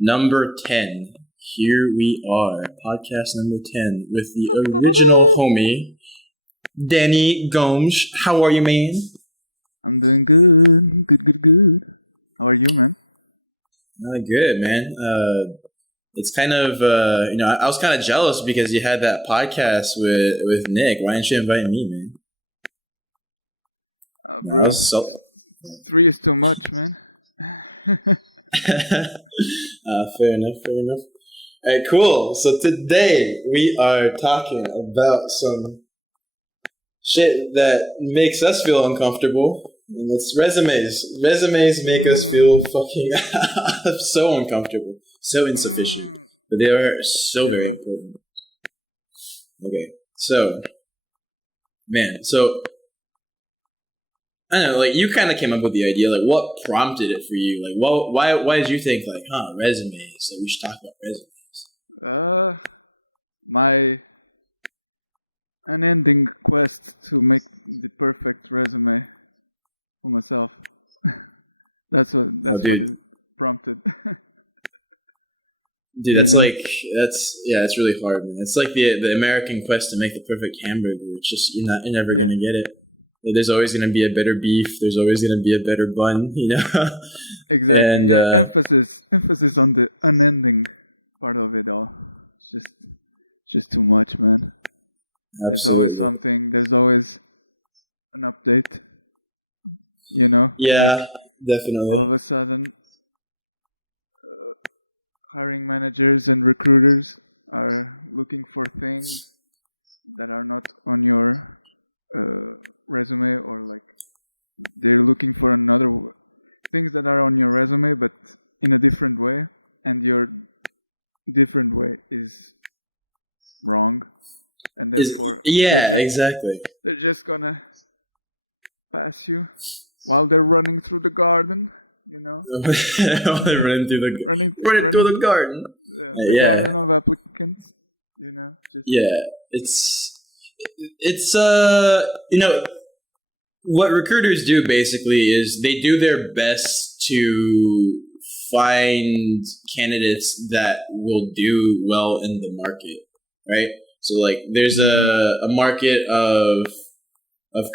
Number 10. Here we are. Podcast number 10 with the original homie, Danny Gomes. How are you, man? I'm doing good. Good. How are you, man? Good, man. It's kind of, I was kind of jealous because you had that podcast with Nick. Why didn't you invite me, man? Bro, 3 is too much, man. Fair enough. All right, cool. So today we are talking about some shit that makes us feel uncomfortable, and it's resumes. Resumes make us feel fucking so uncomfortable, so insufficient, but they are so very important. Okay, so, man, I don't know, like, you kind of came up with the idea, like, what prompted it for you? Like, why did you think, like, resumes, like, we should talk about resumes? My unending quest to make the perfect resume for myself. That's what it prompted. Dude, it's really hard, man. It's like the American quest to make the perfect hamburger. It's just, you're never going to get it. There's always going to be a better beef. There's always going to be a better bun, you know? Exactly. And, emphasis on the unending part of it all. It's just too much, man. Absolutely. There's always something. There's always an update, you know? Yeah, definitely. All of a sudden, hiring managers and recruiters are looking for things that are not on your resume, or like they're looking for things that are on your resume but in a different way, and your different way is wrong, and therefore exactly, they're just gonna pass you while they're running through the garden, you know. While they're running through the garden. The garden of applicants, you know. It's what recruiters do basically is they do their best to find candidates that will do well in the market, right? So, like, there's a market of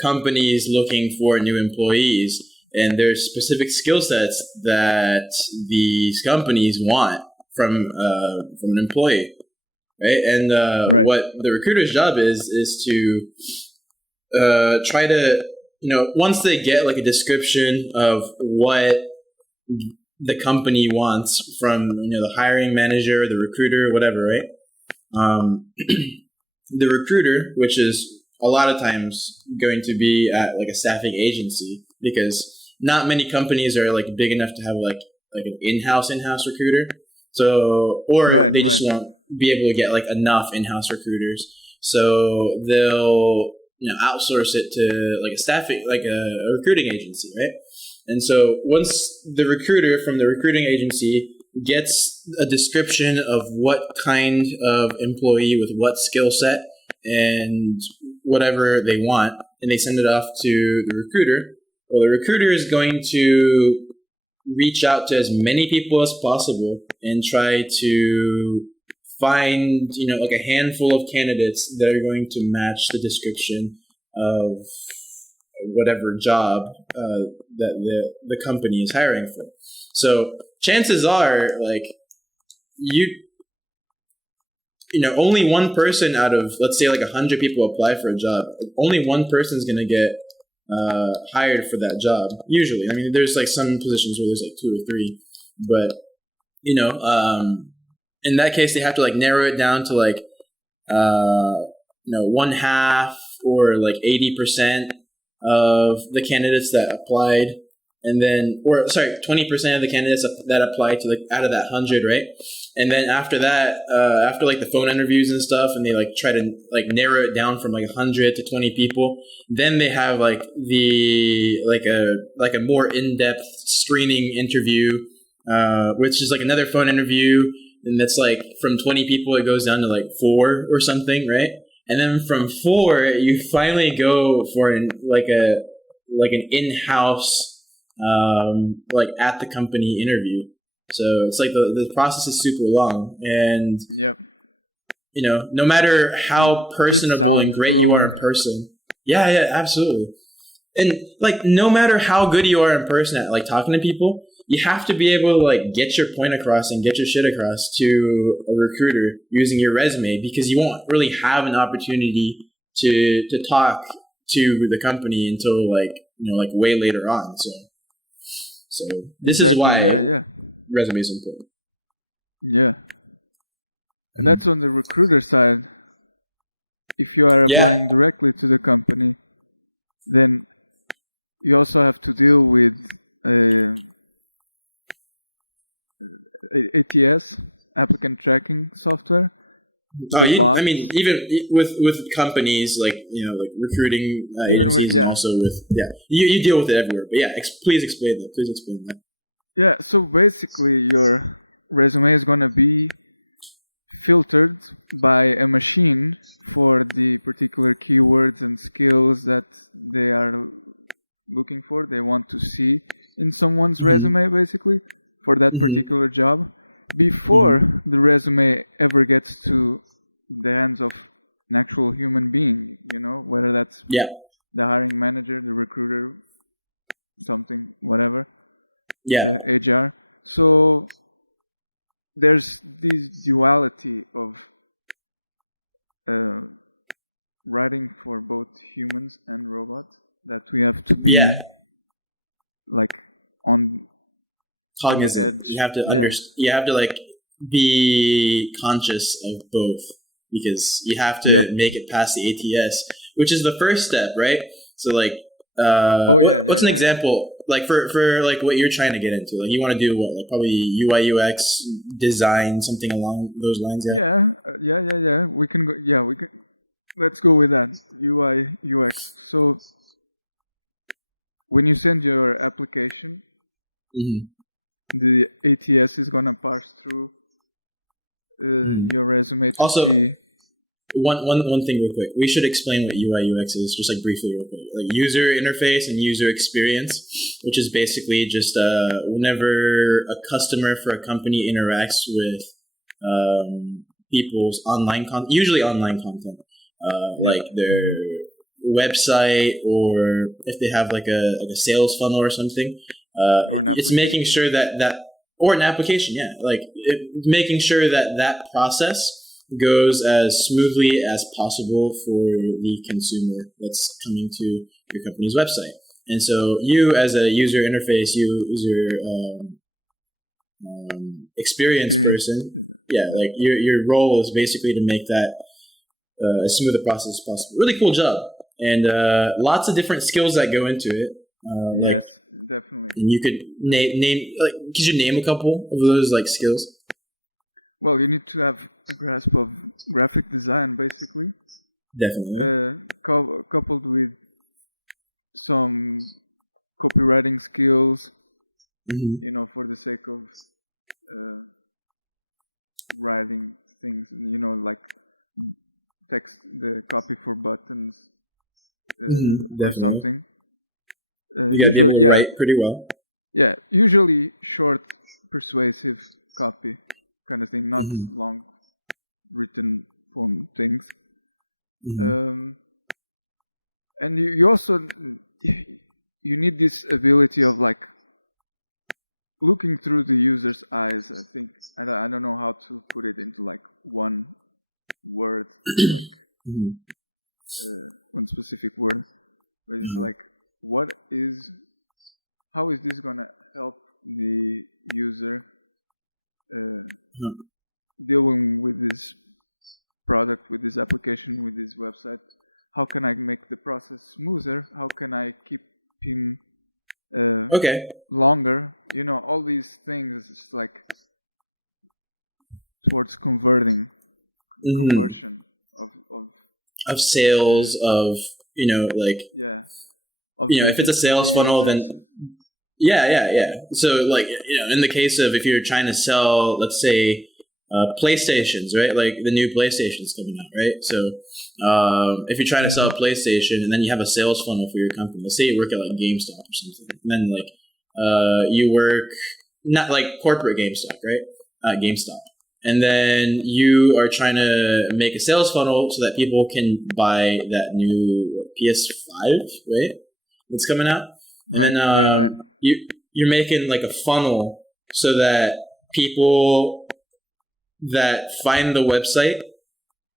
companies looking for new employees, and there's specific skill sets that these companies want from an employee. Right, and what the recruiter's job is to try to, once they get like a description of what the company wants from, the hiring manager, the recruiter, whatever, right? The recruiter, which is a lot of times going to be at like a staffing agency, because not many companies are like big enough to have like an in-house recruiter. So, or they just won't be able to get like enough in-house recruiters, so they'll outsource it to like a recruiting agency, right? And so once the recruiter from the recruiting agency gets a description of what kind of employee with what skill set and whatever they want, and they send it off to the recruiter, well, the recruiter is going to reach out to as many people as possible and try to find, like a handful of candidates that are going to match the description of whatever job that the company is hiring for. So chances are, like, only one person out of, let's say, like 100 people apply for a job, only one person is going to get hired for that job, usually. I mean, there's like some positions where there's like 2 or 3, but in that case, they have to like narrow it down to like 1/2 or like 80% of the candidates that applied, and then 20% of the candidates that applied to like out of that 100, right? And then after that, after like the phone interviews and stuff, and they like try to like narrow it down from like 100 to 20 people, then they have like a more in-depth screening interview, which is like another phone interview, and that's like from 20 people it goes down to like 4 or something, right? And then from 4 you finally go for an in-house like at the company interview. So it's like the process is super long, and Yep. no matter how personable and great you are in person, yeah, absolutely. And like, no matter how good you are in person at like talking to people, you have to be able to like get your point across and get your shit across to a recruiter using your resume, because you won't really have an opportunity to talk to the company until like way later on. So this is why resume is important. Yeah. And that's on the recruiter side. If you are applying directly to the company, then you also have to deal with ATS, applicant tracking software. I mean, even with companies like recruiting agencies, and also with you deal with it everywhere. But please explain that. Yeah. So basically, your resume is gonna be filtered by a machine for the particular keywords and skills that they are looking for. They want to see in someone's resume, basically, for that particular job. Before the resume ever gets to the hands of an actual human being, whether that's the hiring manager, the recruiter, something, whatever, the HR. So there's this duality of writing for both humans and robots that we have to be like on cognizant. You have to understand. You have to like be conscious of both, because you have to make it past the ATS, which is the first step, right? So like, what's an example like for like what you're trying to get into? Like you want to do what? Like probably UI UX design, something along those lines. Yeah. We can go. Yeah, we can. Let's go with that. UI UX. So when you send your application, the ATS is gonna parse through your resume to see. One thing real quick. We should explain what UI UX is, just like briefly real quick. Like user interface and user experience, which is basically just whenever a customer for a company interacts with people's online content, usually online content, like their website, or if they have like a sales funnel or something, it's making sure that or an application, making sure that process goes as smoothly as possible for the consumer that's coming to your company's website. And so you, as a user interface, experience person, like your role is basically to make that as smooth a process as possible. Really cool job, and lots of different skills that go into it. Yes, definitely. And you could name could you name a couple of those like skills? Well, you need to have a grasp of graphic design, basically. Definitely. Coupled with some copywriting skills, for the sake of writing things, like text, the copy for buttons or something. Usually, write pretty well. Yeah, usually short, persuasive copy kind of thing, not long written form things. And you also you need this ability of like looking through the user's eyes. I think I don't know how to put it into like one word, like one specific word, but it's like how is this gonna help the user dealing with this product, with this application, with this website? How can I make the process smoother? How can I keep him longer? All these things, it's like towards conversion of sales, of if it's a sales funnel, then so like in the case of if you're trying to sell, let's say PlayStations, right? Like the new PlayStation's coming out, right? So if you're trying to sell a PlayStation and then you have a sales funnel for your company, let's say you work at like GameStop or something, and then like you work not like corporate GameStop, right? GameStop. And then you are trying to make a sales funnel so that people can buy that new PS5, right? That's coming out. And then you're making like a funnel so that people that find the website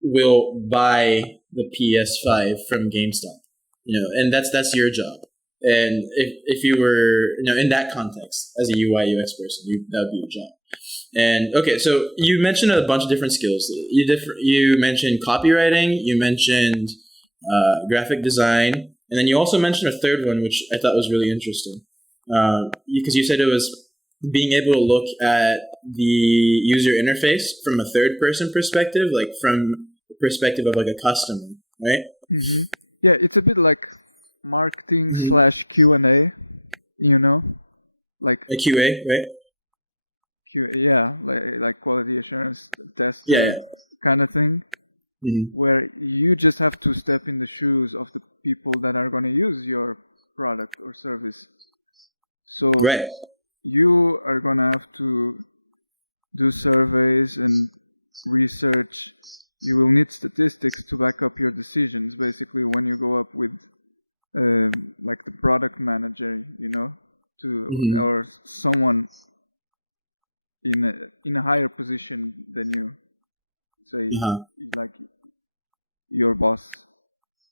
will buy the PS5 from GameStop. And that's your job. And if you were, in that context, as a UI UX person, that would be your job. And okay, so you mentioned a bunch of different skills. You mentioned copywriting, you mentioned graphic design, and then you also mentioned a third one, which I thought was really interesting. Because you said it was being able to look at the user interface from a third-person perspective, like from the perspective of like a customer, right? Mm-hmm. Yeah, it's a bit like marketing / Q&A, like a QA, right? Yeah, like quality assurance tester kind of thing, where you just have to step in the shoes of the people that are going to use your product or service. So you are going to have to do surveys and research. You will need statistics to back up your decisions, basically, when you go up with like the product manager, or someone in a higher position than you, say, like your boss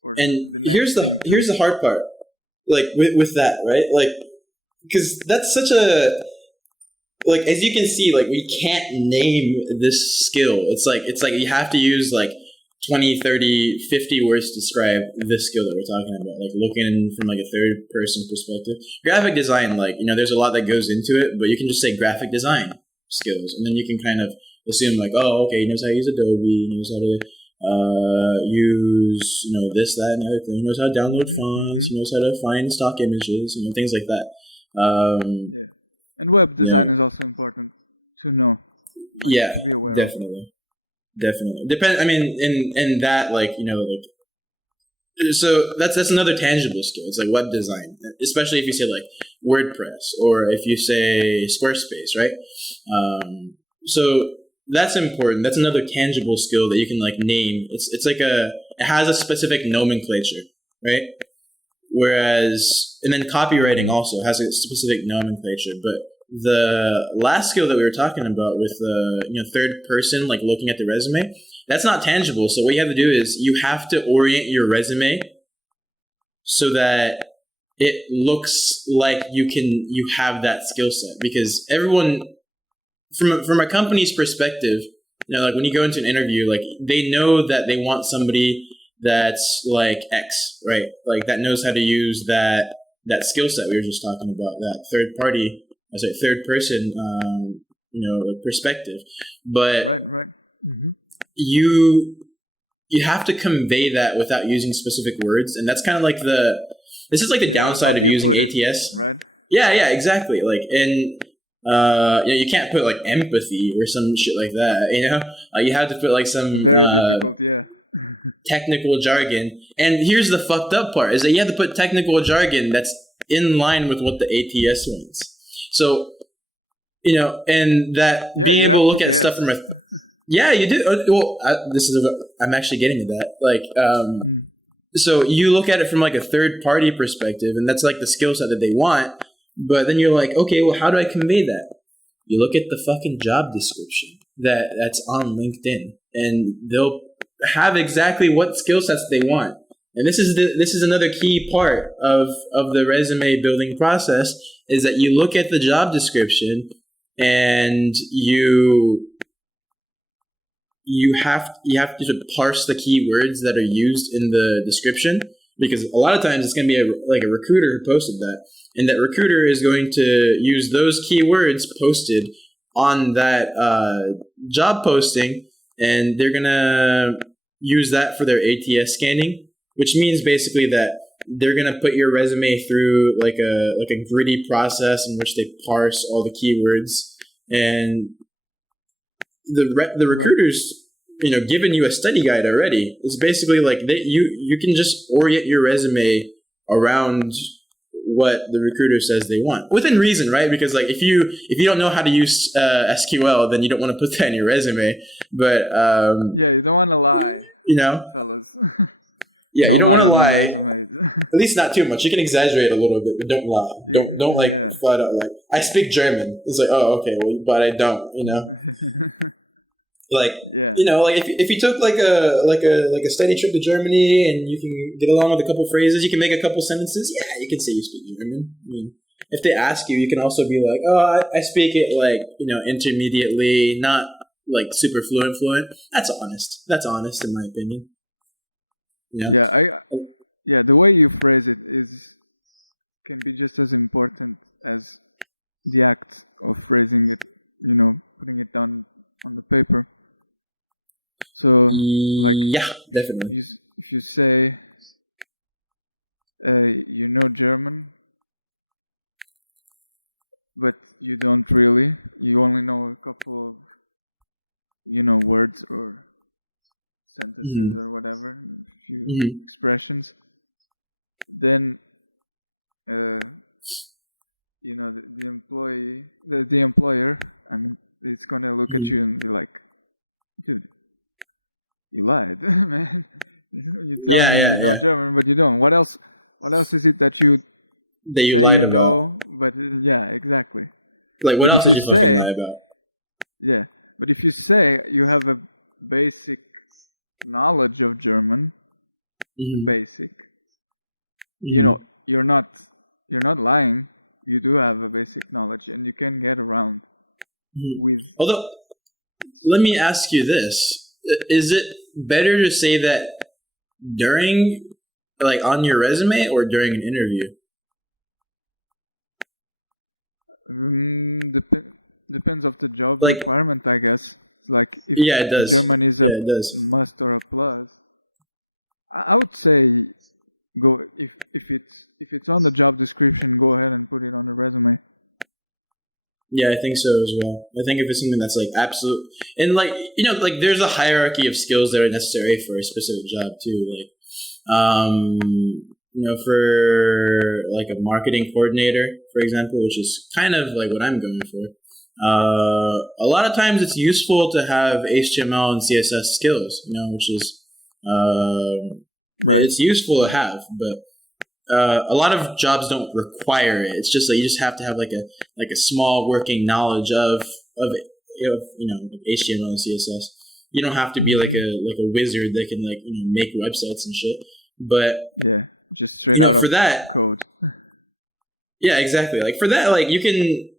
or and the next here's the hard part, like with that, right? Like, because that's such a, like, as you can see, like, we can't name this skill. It's like you have to use like 20, 30, 50 words to describe this skill that we're talking about, like looking from like a third person perspective. Graphic design, like, there's a lot that goes into it, but you can just say graphic design skills, and then you can kind of assume like, oh, okay, he knows how to use Adobe, he knows how to use this, that, and the other thing. He knows how to download fonts, he knows how to find stock images, things like that. And web design is also important to know, to be aware definitely depend. I mean, in that, so that's another tangible skill. It's like web design, especially if you say like WordPress or if you say Squarespace, right? So that's important. That's another tangible skill that you can like name. It's like it has a specific nomenclature, right? Whereas, and then copywriting also has a specific nomenclature. But the last skill that we were talking about with third person, like looking at the resume, that's not tangible. So what you have to do is you have to orient your resume so that it looks like you have that skill set. Because everyone, from a company's perspective, like when you go into an interview, like they know that they want somebody that's like X, right? Like that knows how to use that skill set we were just talking about, that third person, perspective. But right. You have to convey that without using specific words, and that's kind of like the downside of using ATS, right? Yeah, exactly. Like, and you can't put like empathy or some shit like that. You have to put like some very difficult, technical jargon. And here's the fucked up part: is that you have to put technical jargon that's in line with what the ATS wants. So, and that being able to look at stuff from a yeah, you do. Well, I'm actually getting to that. Like, so you look at it from like a third party perspective, and that's like the skill set that they want. But then you're like, okay, well, how do I convey that? You look at the fucking job description that's on LinkedIn, and they'll have exactly what skill sets they want. And this is another key part of the resume building process, is that you look at the job description and you have to parse the keywords that are used in the description, because a lot of times it's going to be a recruiter who posted that, and that recruiter is going to use those keywords posted on that job posting, and they're going to use that for their ATS scanning, which means basically that they're going to put your resume through like a gritty process in which they parse all the keywords, and the recruiters, giving you a study guide already. It's basically like you can just orient your resume around what the recruiter says they want within reason, right? Because like if you don't know how to use SQL, then you don't want to put that in your resume. But you don't want to lie, fellas. Yeah, don't you don't lie want to on lie. Your resumes. At least not too much. You can exaggerate a little bit, but don't lie. Don't like flat out like I speak German. It's like, oh, okay, well, but I don't. Like like if you took like a study trip to Germany and you can get along with a couple phrases, you can make a couple sentences. Yeah, you can say you speak German. I mean, if they ask you, you can also be like, oh, I speak it like intermediately, not like super fluent. That's honest. That's honest in my opinion. Yeah, the way you phrase it can be just as important as the act of phrasing it, putting it down on the paper. So, like, yeah, definitely. If you say, you know German, but you don't really, you only know a couple of, words or sentences or whatever, a few expressions, then the employee, the employer, I mean, it's gonna look at you and be like, dude, you lied, man. You're telling me you know German, but you don't. What else is it that you say you know? But exactly. Like what else did you fucking lie about? Yeah, but if you say you have a basic knowledge of German, basic, you're not lying. You do have a basic knowledge, and you can get around with. Although, let me ask you this: is it better to say that during, like, on your resume, or during an interview? Depends of the job requirement, I guess. Like if it does. German is a must or a plus, I would say go if it's on the job description, go ahead and put it on the resume. Yeah, I think so as well. I think if it's something that's like absolute, and like like there's a hierarchy of skills that are necessary for a specific job too. Like, for like a marketing coordinator, for example, which is kind of like what I'm going for. A lot of times it's useful to have HTML and CSS skills, which is it's useful to have, but a lot of jobs don't require it. It's just like you just have to have like a small working knowledge of HTML and CSS. You don't have to be like a wizard that can make websites and shit. But just straight out for of that code. Yeah, exactly. Like for that, like you can.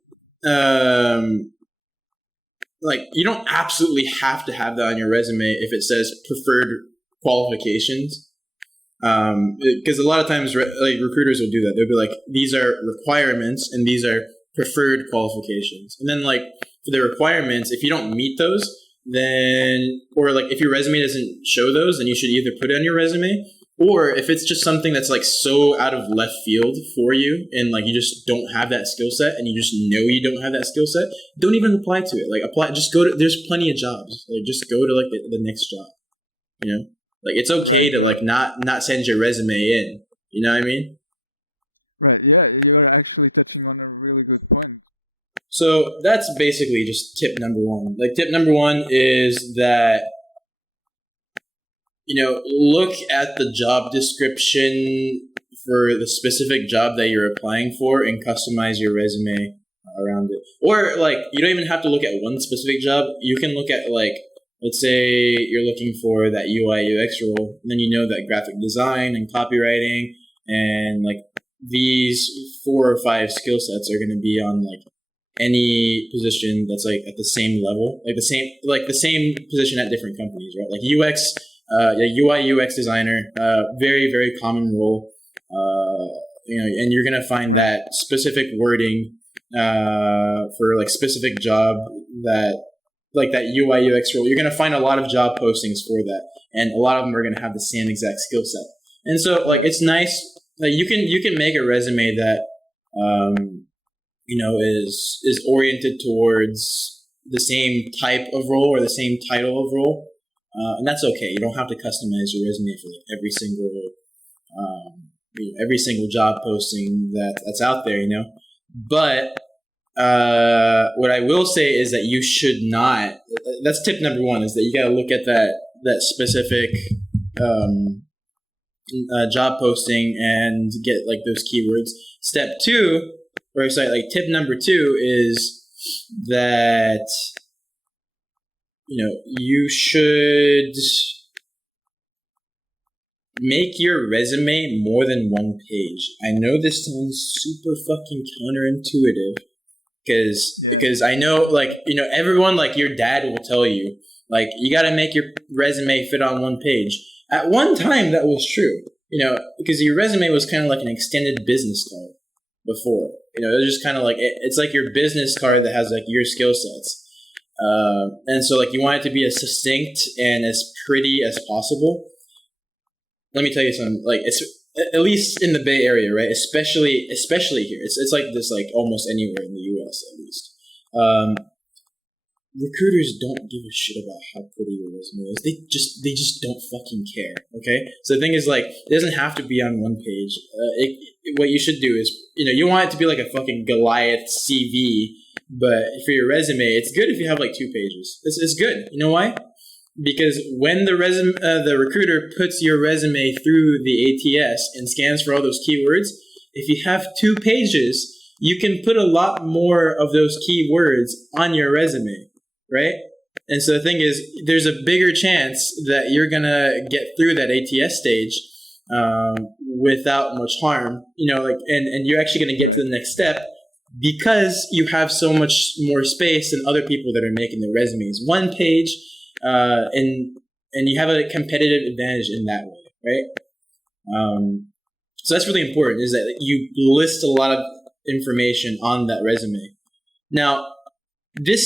Like you don't absolutely have to have that on your resume if it says preferred qualifications, because a lot of times recruiters will do that. They'll be like, these are requirements and these are preferred qualifications, and then like for the requirements, if you don't meet those, then or like if your resume doesn't show those, then you should either put it on your resume. Or if it's just something that's like so out of left field for you and like you just don't have that skill set and you just know you don't have that skill set, don't even apply to it. Like just go to, there's plenty of jobs. Like just go to like the next job, like it's okay to like not send your resume in, you know what I mean? Right. Yeah. You're actually touching on a really good point. So that's basically just tip number one. Like tip number one is that, look at the job description for the specific job that you're applying for and customize your resume around it. Or like, you don't even have to look at one specific job. You can look at like, let's say you're looking for that UI UX role, and then that graphic design and copywriting and like these 4 or 5 skill sets are going to be on like any position that's like at the same level, like the same position at different companies, right? Like UX. UI UX designer, very very common role, and you're gonna find that specific wording for like specific job that like that UI UX role. You're gonna find a lot of job postings for that, and a lot of them are gonna have the same exact skill set. And so like it's nice that you can make a resume that is oriented towards the same type of role or the same title of role. And that's okay. You don't have to customize your resume for like every single every single job posting that's out there, But what I will say is that you should not. That's tip number one: is that you got to look at that specific job posting and get like those keywords. Step two, or sorry, like tip number two is that you should make your resume more than one page. I know this sounds super fucking counterintuitive because I know everyone, like your dad will tell you, like, you got to make your resume fit on one page. At one time that was true, because your resume was kind of like an extended business card before. It was just kind of like it's like your business card that has like your skill sets. And so like you want it to be as succinct and as pretty as possible. Let me tell you something. Like, it's at least in the Bay Area, right? Especially here. It's like this, like almost anywhere in the U.S. at least. Recruiters don't give a shit about how pretty your resume is. They just don't fucking care. Okay. So the thing is, like, it doesn't have to be on one page. What you should do is, you want it to be like a fucking Goliath CV, but for your resume, it's good if you have like 2 pages. It's good. You know why? Because when the recruiter puts your resume through the ATS and scans for all those keywords, if you have 2 pages, you can put a lot more of those keywords on your resume, right? And so the thing is, there's a bigger chance that you're gonna get through that ATS stage without much harm, and you're actually gonna get to the next step because you have so much more space than other people that are making their resumes 1 page. And you have a competitive advantage in that way, right? So that's really important, is that you list a lot of information on that resume. Now, it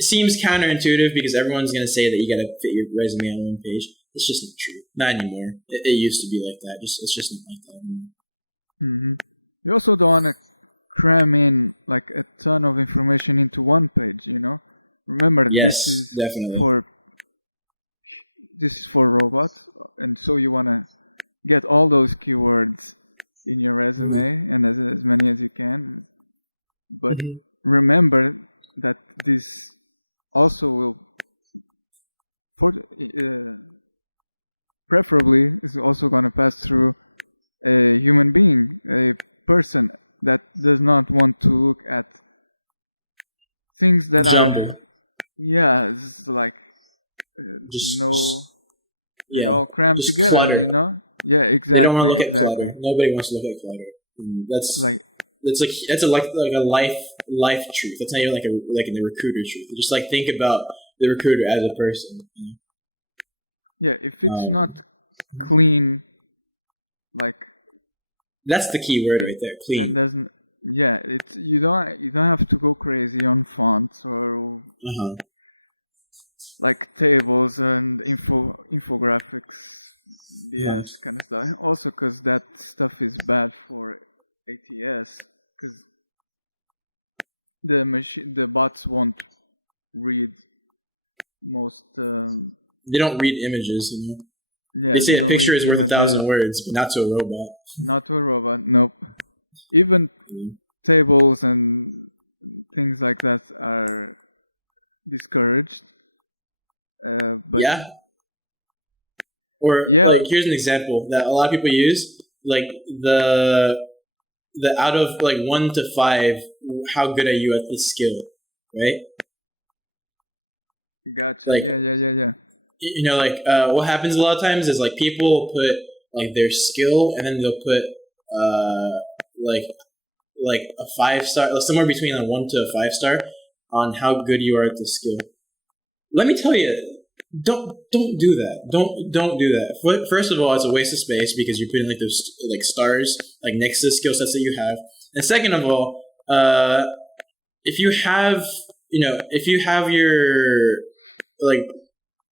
seems counterintuitive because everyone's going to say that you got to fit your resume on 1 page. It's just not true. Not anymore. It used to be like that. It's just not like that anymore. Mm-hmm. You also don't want to cram in like a ton of information into 1 page, Remember, yes, this is definitely. This is for robots, and so you want to get all those keywords in your resume and as many as you can. But remember that this also will, preferably, is also going to pass through a human being, a person that does not want to look at things that are. Yeah, it's like they're all crammed together, clutter. Yeah, exactly. They don't want to look at clutter. Nobody wants to look at clutter. That's a life truth. That's not even like in the recruiter truth. Just like think about the recruiter as a person. Yeah, if it's not clean, like that's the key word right there. Clean. And doesn't. Yeah, it's you don't have to go crazy on fonts or like tables and infographics, kind of stuff. Also, because that stuff is bad for ATS, because the bots won't read most. They don't read images, Yeah, they say a picture is worth 1,000 words, but not to a robot. Not to a robot. Nope. Even tables and things like that are discouraged. But like, here's an example that a lot of people use, like the out of like 1 to 5, how good are you at this skill, right? Gotcha. Like, yeah. What happens a lot of times is like people put like their skill and then they'll put like a 5-star, somewhere between a 1 to a 5-star on how good you are at the skill. Let me tell you, don't do that. Don't do that. First of all, it's a waste of space because you're putting like those like stars like next to the skill sets that you have. And second of all, if you have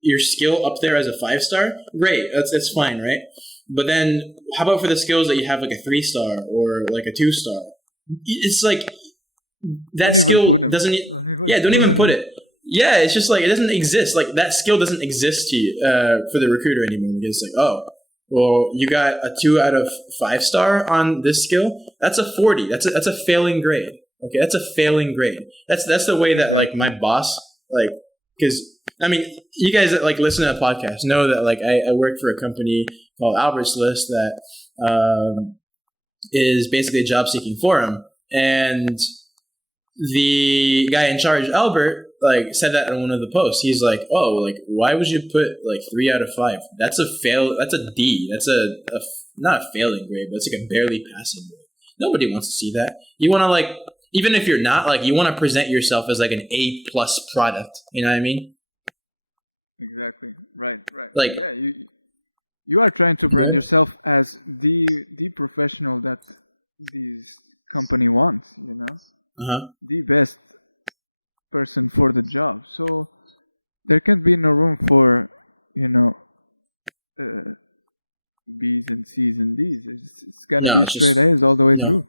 your skill up there as a 5-star, great. That's fine, right? But then how about for the skills that you have like a 3-star or like a 2-star? It's like that skill doesn't. Don't even put it. Yeah, it's just like it doesn't exist. Like that skill doesn't exist to you for the recruiter anymore. It's like, oh, well, you got a 2 out of 5 star on this skill. That's a 40. That's a failing grade. Okay, that's a failing grade. That's the way that like my boss like, because I mean, you guys that like listen to the podcast know that like I work for a company called Albert's List that is basically a job seeking forum, and the guy in charge, Albert, like said that on one of the posts. He's like, "Oh, like why would you put like 3 out of 5? That's a fail. That's a D. That's a not a failing grade, but it's like a barely passing grade. Nobody wants to see that. You want to like, even if you're not like, you want to present yourself as like an A+ product. You know what I mean? Exactly. Right. Like, yeah, you are trying to brand yourself as the professional that this company wants. You know. The best person for the job. So there can be no room for, B's and C's and D's. It's gotta be straight A's all the way through.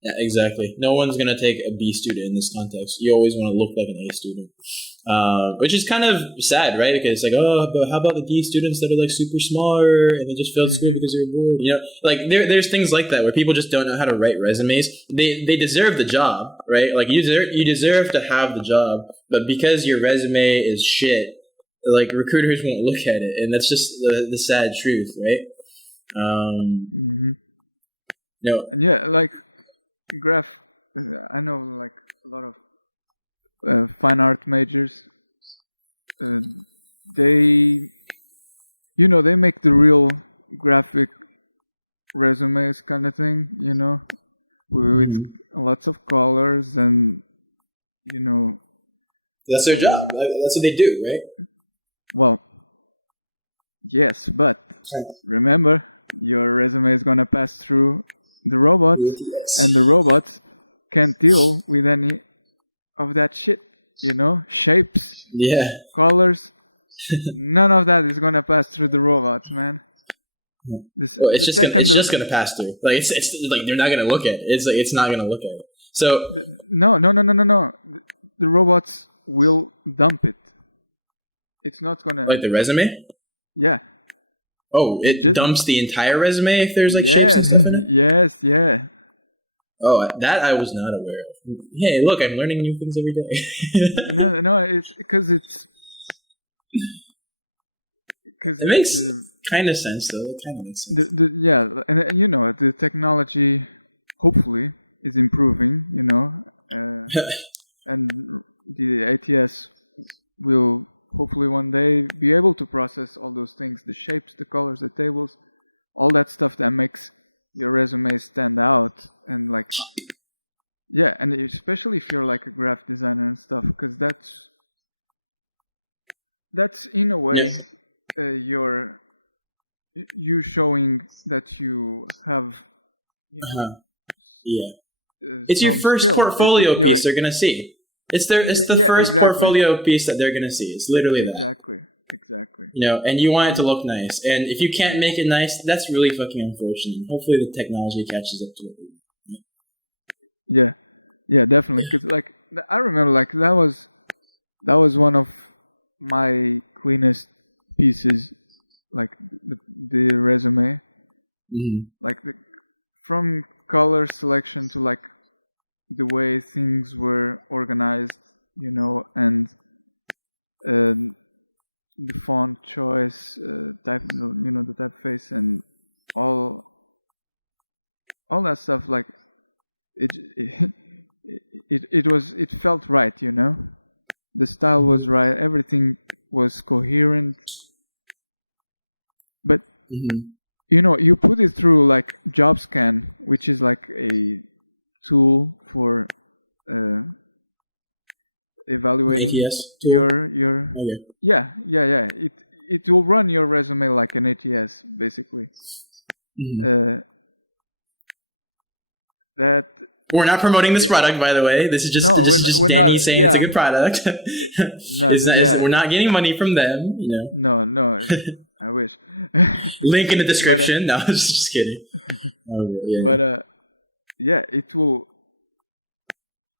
Yeah, exactly. No one's gonna take a B student in this context. You always want to look like an A student, which is kind of sad, right? Because it's like, oh, but how about the D students that are like super smart and they just failed school because they were bored? You know, like there's things like that where people just don't know how to write resumes. They deserve the job, right? Like you deserve to have the job, but because your resume is shit, like recruiters won't look at it, and that's just the sad truth, right? No, and yeah, like. Graph, I know like a lot of fine art majors. They make the real graphic resumes kind of thing, with lots of colors and that's their job. That's what they do, right? Well, yes, but remember, your resume is gonna pass through the robots, and the robots can't deal with any of that shit, shapes, colors. None of that is gonna pass through the robots, man. It's just gonna pass through. Like it's like they're not gonna look at it. It's like it's not gonna look at it. So no. The robots will dump it. It's not gonna like the resume. Yeah. Oh, it just dumps the entire resume if there's like shapes and stuff in it? Yes, yeah. Oh, that I was not aware of. Hey, look, I'm learning new things every day. no, it's because it makes kind of sense, though. It kind of makes sense. And the technology hopefully is improving, and the ATS will hopefully one day be able to process all those things, the shapes, the colors, the tables, all that stuff that makes your resume stand out. And like, yeah, and especially if you're like a graphic designer and stuff, because that's in a way you showing that you have it's your first portfolio piece they're gonna see. It's the first portfolio piece that they're gonna see. It's literally that. Exactly. And you want it to look nice. And if you can't make it nice, that's really fucking unfortunate. Hopefully the technology catches up to it. Yeah, definitely. Because like I remember, like that was one of my cleanest pieces, like the resume, like from color selection to like the way things were organized, and the font choice, the typeface, and all that stuff. Like it felt right, The style was right. Everything was coherent. But you put it through like JobScan, which is like a tool for evaluating your okay. Yeah. It will run your resume like an ATS basically. That we're not promoting this product, by the way. This is just Danny saying it's a good product. We're not getting money from them, No. I wish. Link in the description. No, just kidding. But it will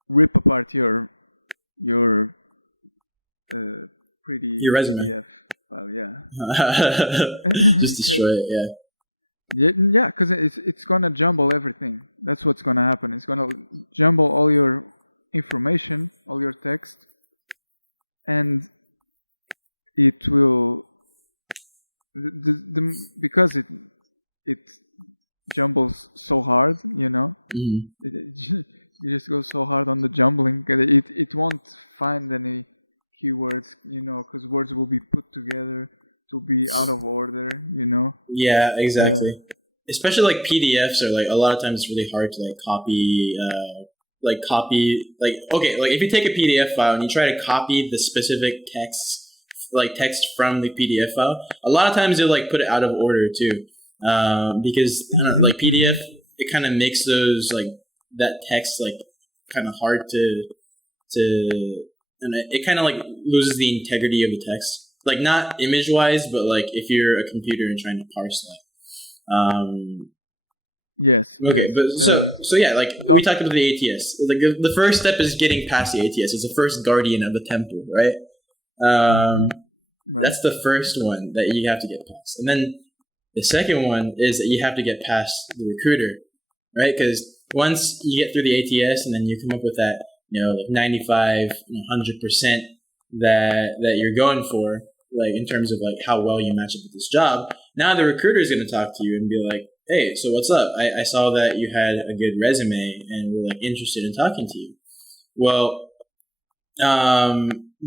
rip apart your pretty your resume. PDF. file. Yeah. Just destroy it. Yeah. Yeah, because it's gonna jumble everything. That's what's gonna happen. It's gonna jumble all your information, all your text, and it will because it jumbles so hard. You just go so hard on the jumbling. It won't find any keywords, because words will be put together to be out of order. Yeah, exactly. Especially like PDFs are like a lot of times it's really hard to like copy. Okay, like if you take a PDF file and you try to copy the specific text from the PDF file, a lot of times you'll like put it out of order too, because like PDF, it kind of makes those like that text like kind of hard and it kind of like loses the integrity of the text, like not image wise, but like if you're a computer and trying to parse that. Yes. Okay, yes. but so yeah, like we talked about the ATS. Like the first step is getting past the ATS. It's the first guardian of the temple, right? Right. That's the first one that you have to get past, and then the second one is that you have to get past the recruiter, right? Because once you get through the ATS and then you come up with that, like 95, 100% that you're going for, like in terms of like how well you match up with this job. Now the recruiter is going to talk to you and be like, "Hey, so what's up? I saw that you had a good resume and we're like interested in talking to you." Well,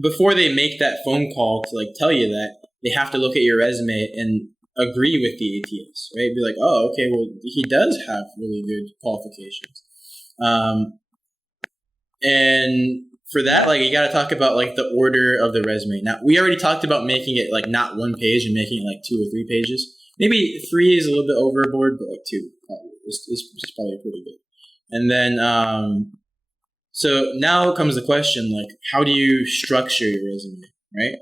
before they make that phone call to like tell you that, they have to look at your resume and agree with the ATS, right? Be like, "Oh, okay, well he does have really good qualifications," and for that, like, you got to talk about like the order of the resume. Now, we already talked about making it like not one page and making it like 2 or 3 pages. Maybe 3 is a little bit overboard, but like 2 probably is probably pretty good. And then, so now comes the question, like, how do you structure your resume, right?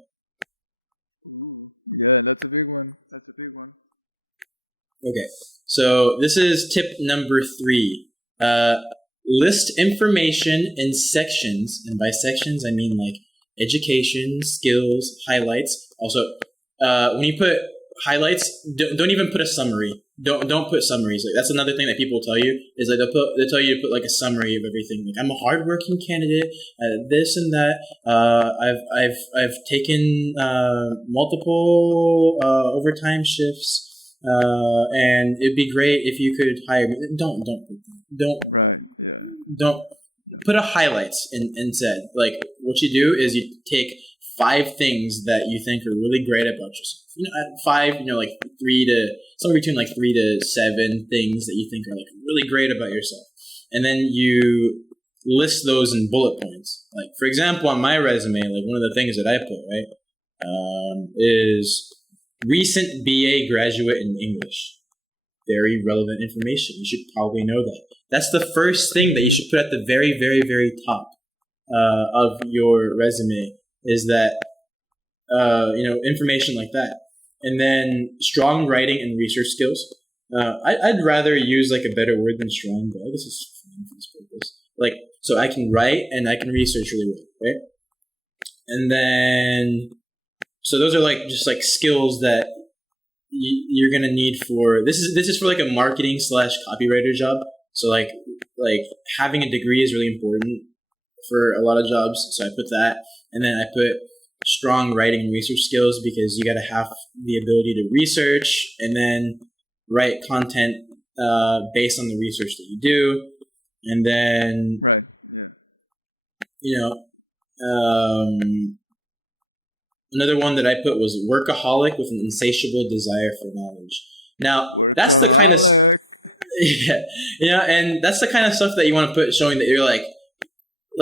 Ooh, yeah, that's a big one. Okay, so this is tip number 3. List information in sections, and by sections I mean like education, skills, highlights. Also, when you put highlights, don't even put a summary. Don't put summaries. Like, that's another thing that people tell you is like they'll tell you to put like a summary of everything. Like, I'm a hardworking candidate, this and that. I've taken multiple overtime shifts. And it'd be great if you could hire me. Don't right. Yeah. Don't put a highlights instead. Like, what you do is you take 5 things that you think are really great about yourself. 5, like 3 to somewhere between like 3 to 7 things that you think are like really great about yourself, and then you list those in bullet points. Like, for example, on my resume, like one of the things that I put is recent BA graduate in English. Very relevant information. You should probably know that. That's the first thing that you should put at the very, very, very top of your resume is that, information like that. And then strong writing and research skills. I'd rather use like a better word than strong, but I guess it's fine for this purpose. Like, so I can write and I can research really well, right? And then, so those are like just like skills that you're gonna need for this is for like a marketing / copywriter job. So like having a degree is really important for a lot of jobs. So I put that, and then I put strong writing and research skills because you got to have the ability to research and then write content based on the research that you do, and then right, yeah, another one that I put was workaholic with an insatiable desire for knowledge. Now, workaholic. That's the kind of and that's the kind of stuff that you want to put, showing that you're like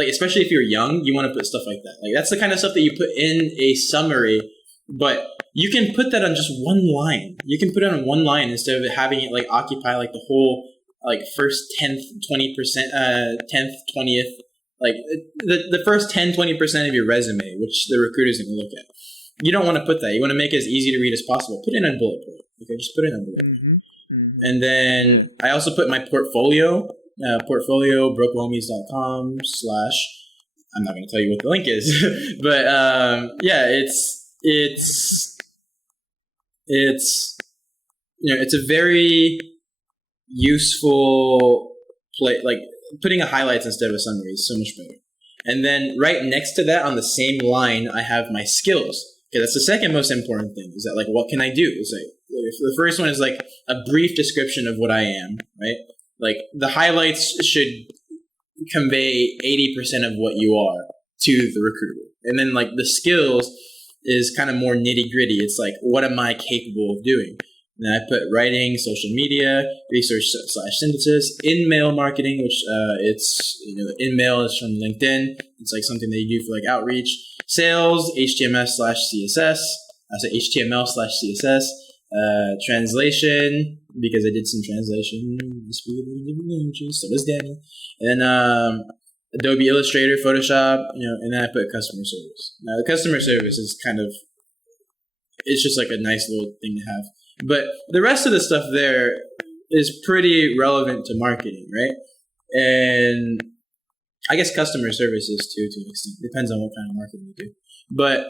especially if you're young, you want to put stuff like that. Like, that's the kind of stuff that you put in a summary, but you can put that on just one line. You can put it on one line instead of having it like occupy like the whole like first 10th, 20%, 10th, 20th. Like the first 10, 20% of your resume, which the recruiter's going to look at. You don't want to put that. You want to make it as easy to read as possible. Put it in a bullet point. Okay, just put it in a bullet point. And then I also put my portfolio, Broklahomies.com / I'm not going to tell you what the link is, but it's it's it's a very useful play. Like putting a highlights instead of a summary is so much better. And then right next to that, on the same line, I have my skills. Okay, that's the second most important thing. Is that like what can I do? It's like the first one is like a brief description of what I am. Right, like the highlights should convey 80% of what you are to the recruiter, and then like the skills is kind of more nitty gritty. It's like what am I capable of doing? And then I put writing, social media, research / synthesis, in-mail marketing, which it's in-mail is from LinkedIn. It's like something that you do for like outreach. Sales, HTML / CSS. So HTML / CSS. Translation, because I did some translation. So does Daniel. And then Adobe Illustrator, Photoshop, and then I put customer service. Now the customer service is kind of, it's just like a nice little thing to have. But the rest of the stuff there is pretty relevant to marketing, right? And I guess customer services too, to an extent. Depends on what kind of marketing you do. But,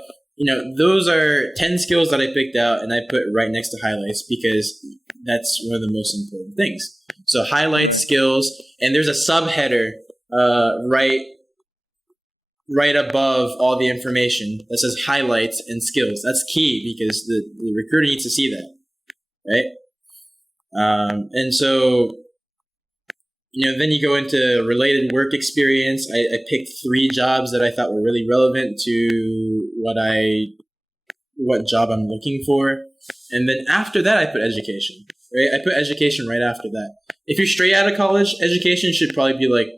those are 10 skills that I picked out and I put right next to highlights because that's one of the most important things. So highlight skills, and there's a subheader right above all the information that says highlights and skills. That's key because the recruiter needs to see that, right? And so, then you go into related work experience. I picked 3 jobs that I thought were really relevant to what job I'm looking for. And then after that, I put education, right? I put education right after that. If you're straight out of college, education should probably be like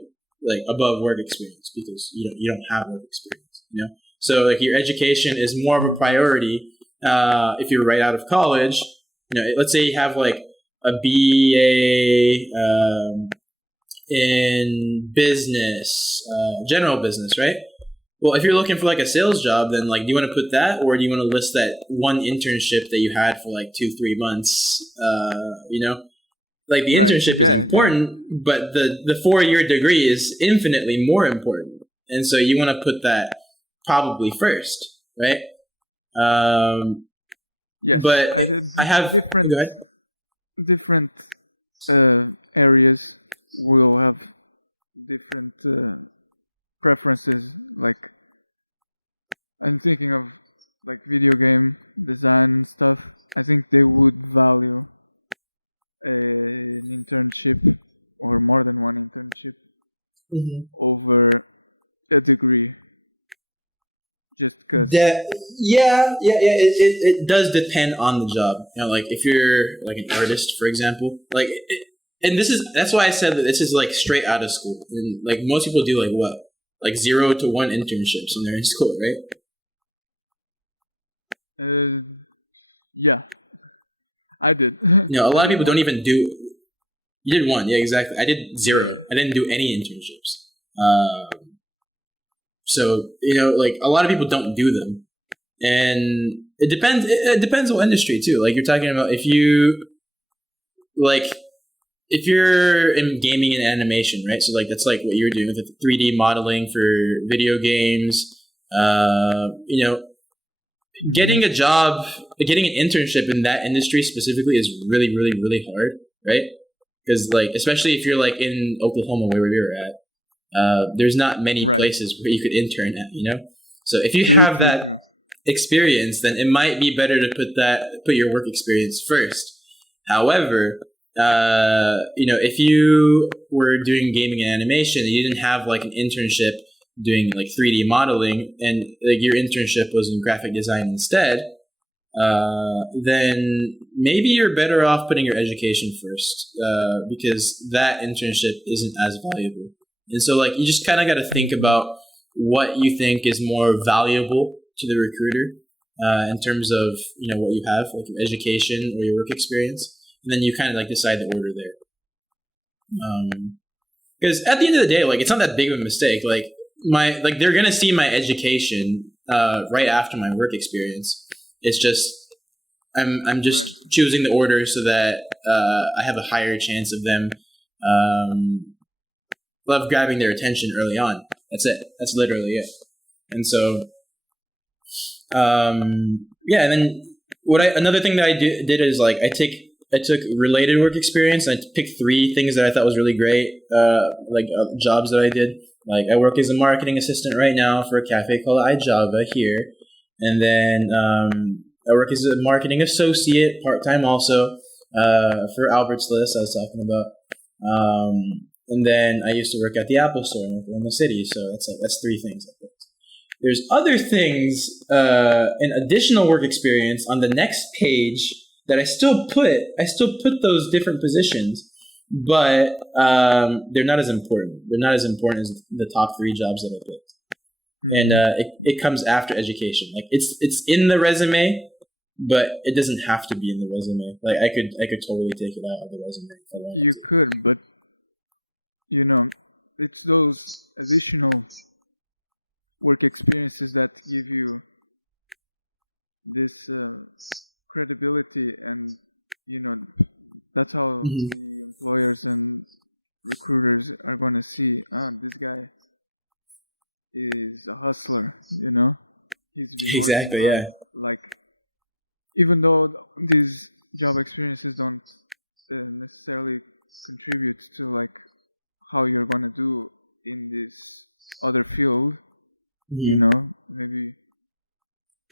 above work experience because you don't have work experience, So like your education is more of a priority if you're right out of college. Let's say you have like a BA in business, general business, right? Well, if you're looking for like a sales job, then like, do you want to put that, or do you want to list that one internship that you had for like 2-3 months? Like the internship is important, but the 4-year degree is infinitely more important, and so you want to put that probably first, right? Yes, but I have different areas will have different preferences. Like I'm thinking of like video game design and stuff. I think they would value an internship or more than one internship over a degree. Just because. It does depend on the job. Like if you're like an artist, for example, like, that's why I said that this is like straight out of school. And like most people do like what, like 0 to 1 internships when they're in school, right? Yeah, I did. A lot of people don't even do. You did 1, yeah, exactly. I did 0. Yeah. I didn't do any internships. So, like a lot of people don't do them. And it depends on industry too. Like you're talking about if you're in gaming and animation, right? So like that's like what you're doing with the 3D modeling for video games. Getting a job, getting an internship in that industry specifically is really, really, really hard, right? Because like especially if you're like in Oklahoma where we were at. There's not many places where you could intern at, So if you have that experience, then it might be better to put your work experience first. However, if you were doing gaming and animation, and you didn't have like an internship doing like 3D modeling, and like your internship was in graphic design instead, then maybe you're better off putting your education first, because that internship isn't as valuable. And so, like, you just kind of got to think about what you think is more valuable to the recruiter in terms of, what you have, like your education or your work experience. And then you kind of, like, decide the order there. Because at the end of the day, like, it's not that big of a mistake. Like, they're going to see my education right after my work experience. It's just, I'm just choosing the order so that I have a higher chance of them love grabbing their attention early on. That's it. That's literally it. And so, and then Another thing that I did is like I took related work experience and I picked 3 things that I thought was really great, jobs that I did. Like I work as a marketing assistant right now for a cafe called iJava here, and then I work as a marketing associate part-time also for Albert's List I was talking about. And then I used to work at the Apple Store in Oklahoma City, so that's 3 things I picked. There's other things, an additional work experience on the next page that I still put those different positions, but they're not as important. They're not as important as the top 3 jobs that I picked. Mm-hmm. And it comes after education. Like it's in the resume, but it doesn't have to be in the resume. Like I could totally take it out of the resume if I wanted You to. could, but it's those additional work experiences that give you this credibility, and that's how the employers and recruiters are going to see, this guy is a hustler, he's been exactly working hard. Yeah, like even though these job experiences don't necessarily contribute to like how you're going to do in this other field, maybe,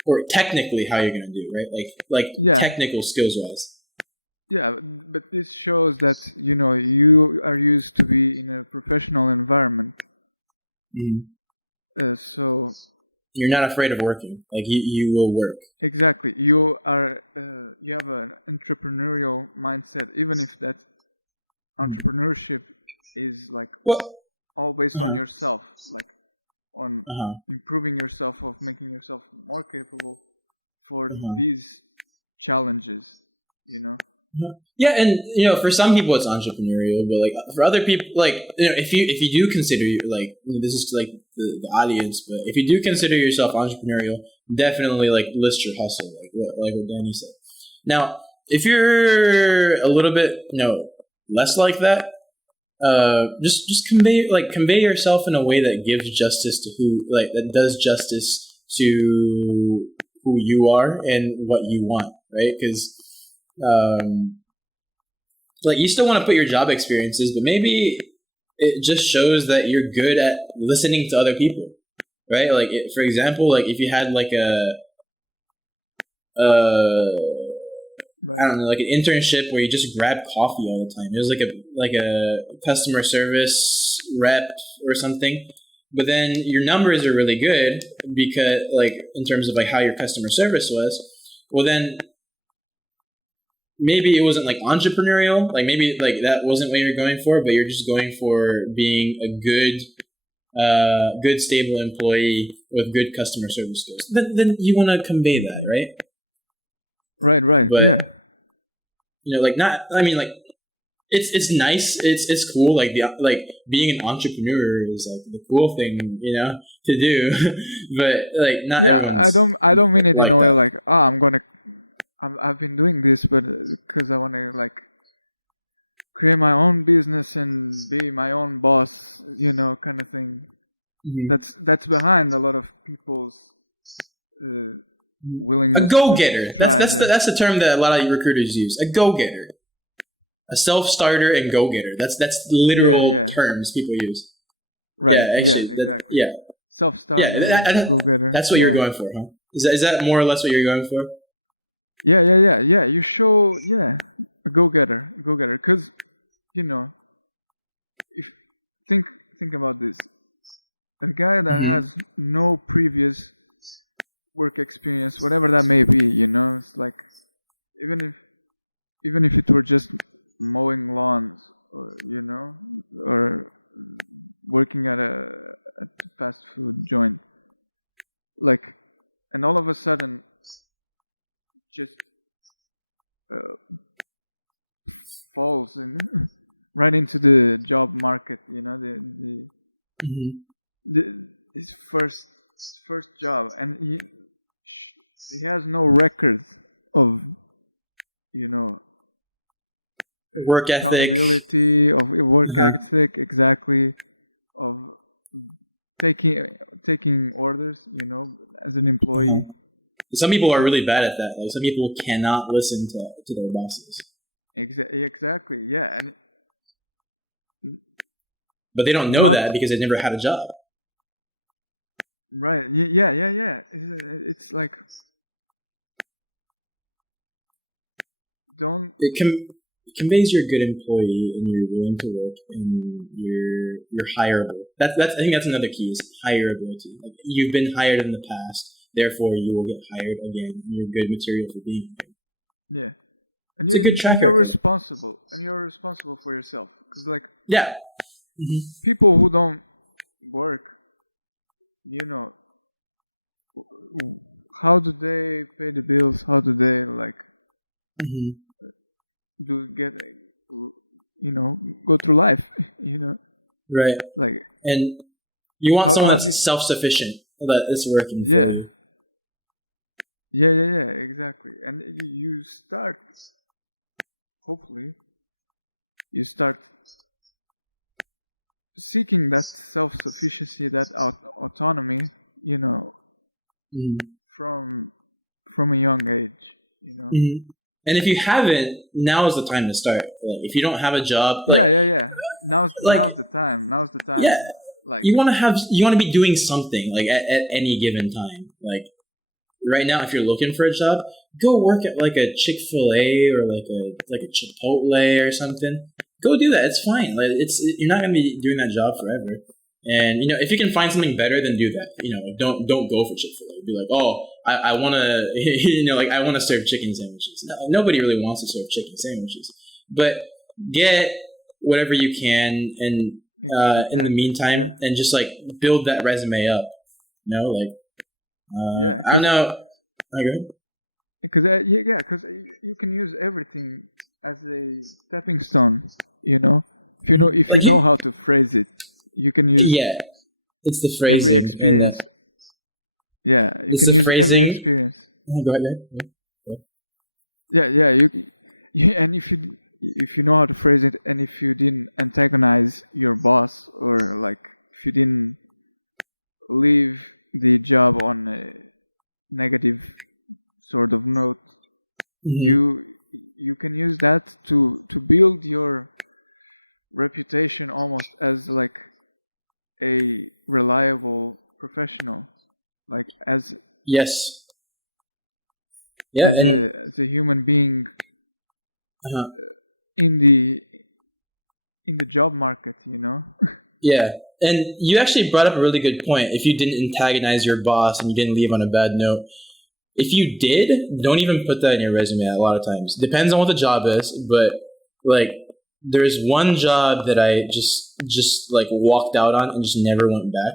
or technically how you're going to do, right? Technical skills wise. Yeah, but this shows that you are used to be in a professional environment. So you're not afraid of working. Like you will work. Exactly. You are. You have an entrepreneurial mindset, even if that entrepreneurship is like all based on yourself, like on improving yourself, of making yourself more capable for these challenges. Yeah, and for some people it's entrepreneurial, but like for other people, like if you do consider this is like the audience, but if you do consider yourself entrepreneurial, definitely like list your hustle, like what Danny said. Now, if you're a little bit less like that, just convey yourself in a way that gives justice to that does justice to who you are and what you want, right? Because you still want to put your job experiences, but maybe it just shows that you're good at listening to other people, right? Like, for example, like if you had like I don't know, like an internship where you just grab coffee all the time. It was like a customer service rep or something. But then your numbers are really good because in terms of like how your customer service was. Well, then maybe it wasn't like entrepreneurial, like maybe like that wasn't what you're going for, but you're just going for being a good stable employee with good customer service skills. Then you want to convey that, right? Right. But, yeah. It's nice. It's cool. Like being an entrepreneur is like the cool thing, to do. But like not. Yeah, I don't mean it in a way like I've been doing this, but because I want to like create my own business and be my own boss, kind of thing. Mm-hmm. That's behind a lot of people's willingness. A go-getter. That's the term that a lot of recruiters use. A go-getter, a self-starter, and go-getter. That's literal terms people use. Right. Yeah, actually, exactly. Self-starter, go-getter. That's what you're going for, huh? Is that more or less what you're going for? Yeah. You show, a go-getter, because if think about this, a guy that has no previous work experience, whatever that may be, it's like even if it were just mowing lawns, or working at a fast food joint, and all of a sudden just falls right into the job market, his first job, and he has no record of work ethic, accountability, of work ethic, exactly, of taking orders, as an employee. Some people are really bad at that. Like some people cannot listen to their bosses. Exactly. Yeah, and but they don't know that because they never had a job. Right. Yeah. It's like don't. It conveys you're a good employee and you're willing to work and you're hireable. That's I think that's another key is hireability. Like you've been hired in the past, therefore you will get hired again. And you're good material for being hired. Yeah, and you're responsible, and you're responsible for yourself. Because like people who don't work, you know, how do they pay the bills? How do they like do get, you know, go through life? You know, right? Like, and you want someone that's self-sufficient that is working for you. Yeah, exactly. And you start, hopefully, you start seeking that self-sufficiency, that autonomy, you know, from a young age, you know. And if you haven't, now is the time to start. Like, if you don't have a job, like, yeah. Now's the time. Yeah, like you want to be doing something like at any given time. Like right now, if you're looking for a job, go work at like a Chick-fil-A or like a Chipotle or something. Go do that. It's fine. Like you're not gonna be doing that job forever. And you know, if you can find something better, then do that. You know, don't go for Chick-fil-A. Be like, oh, I want to, you know, like I want to serve chicken sandwiches. No, nobody really wants to serve chicken sandwiches, but get whatever you can, and in the meantime, and just like build that resume up. You know, like I don't know. Okay. Because you can use everything as a stepping stone. You know, if you know how to phrase it, you can use. Yeah, it's the phrasing. Every experience. Yeah, you can use every experience. Go ahead. Yeah. You and if you know how to phrase it, and if you didn't antagonize your boss, or like if you didn't leave the job on a negative sort of note, you can use that to build your reputation almost as like a reliable professional, like as as a human being in the job market, you know. Yeah, and you actually brought up a really good point. If you didn't antagonize your boss and you didn't leave on a bad note, if you did, don't even put that in your resume. A lot of times, depends on what the job is, but like there's one job that I just like walked out on and just never went back.